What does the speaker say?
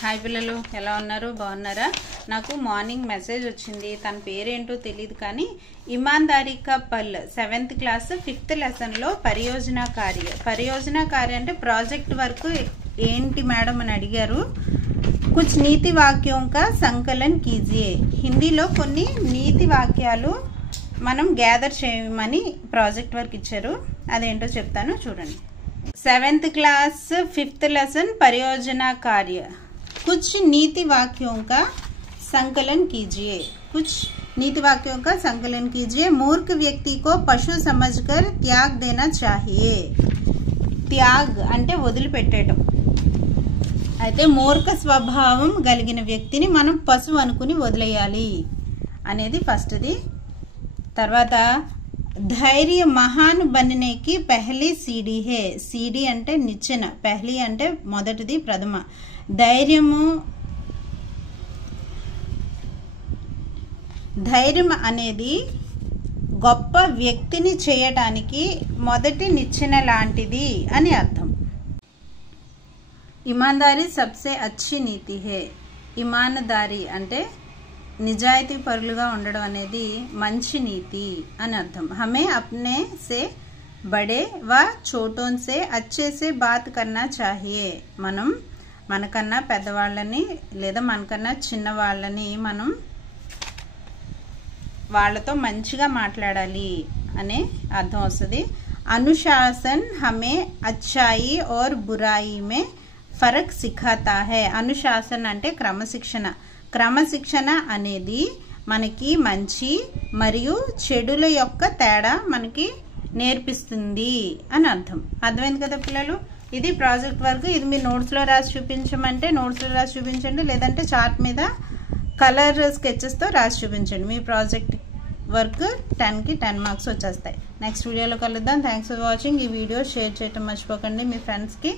hi పిల్లలు ఎలా ఉన్నారు బాగున్నారా నాకు మార్నింగ్ మెసేజ్ వచ్చింది తన పేరేంటో తెలియదు కానీ ईमानदारी का पल 7th क्लास 5th లెసన్ లో పరియోజన కార్య అంటే ప్రాజెక్ట్ వర్క్ ఏంటి మేడం అని అడిగారు कुछ नीति वाक्यों का संकलन कीजिए హిందీలో కొన్ని నీతి వాక్యాలు మనం గ్యాదర్ చేయమని ప్రాజెక్ట్ వర్క్ ఇచ్చారు అదేంటో చెప్తాను చూడండి 7th क्लास 5th लेसन परियोजना कार्य कुछ नीति वाक्यों का संकलन कीजिए मूर्ख व्यक्ति को पशु समझकर त्याग देना चाहिए त्याग అంటే వదిలిపెట్టడం అయితే మూర్ఖ స్వభావం కలిగిన వ్యక్తిని మనం పశువు అనుకుని వదిలేయాలి అనేది ఫస్ట్ ది తర్వాత धैर्य महान बनने की पहली सीढ़ी है सीढ़ी అంటే నిచ్చెన पहली అంటే మొదటిది ప్రథమ ధైర్యం అనేది గొప్ప వ్యక్తిని చేయడానికి మొదటి నిచ్చెన లాంటిది అని అర్థం ईमानदारी सबसे अच्छी नीति है ईमानदारी అంటే निजायती परुलुगा ఉండడం అనేది మంచి నీతి అని అర్థం हमें अपने से बड़े व छोटों से अच्छे से बात करना चाहिए మనం మనకన్నా పెద్దవాళ్ళని లేదా మనకన్నా చిన్న వాళ్ళని మనం వాళ్ళతో మంచిగా మాట్లాడాలి అనే అర్థం వస్తుంది अनुशासन हमें अच्छाई और बुराई में फर्क सिखाता है अनुशासन అంటే క్రమశిక్షణ అనేది మనకి మంచి మరియు చెడుల యొక్క తేడా మనకి నేర్పిస్తుంది అని అర్థం అర్థమైంది కదా పిల్లలు ఇది ప్రాజెక్ట్ వర్క్ ఇది మీరు నోట్స్ లో రాసి చూపించమంటే నోట్స్ లో రాసి చూపించండి లేదంటే చార్ట్ మీద కలర్ స్కెచెస్ తో రాసి చూపించండి మీ ప్రాజెక్ట్ వర్క్ 10 కి 10 మార్క్స్ వచ్చేస్తాయి నెక్స్ట్ వీడియోలో కలుద్దాం థాంక్స్ ఫర్ వాచింగ్ ఈ వీడియో షేర్ చేయడం మర్చిపోకండి మీ ఫ్రెండ్స్ కి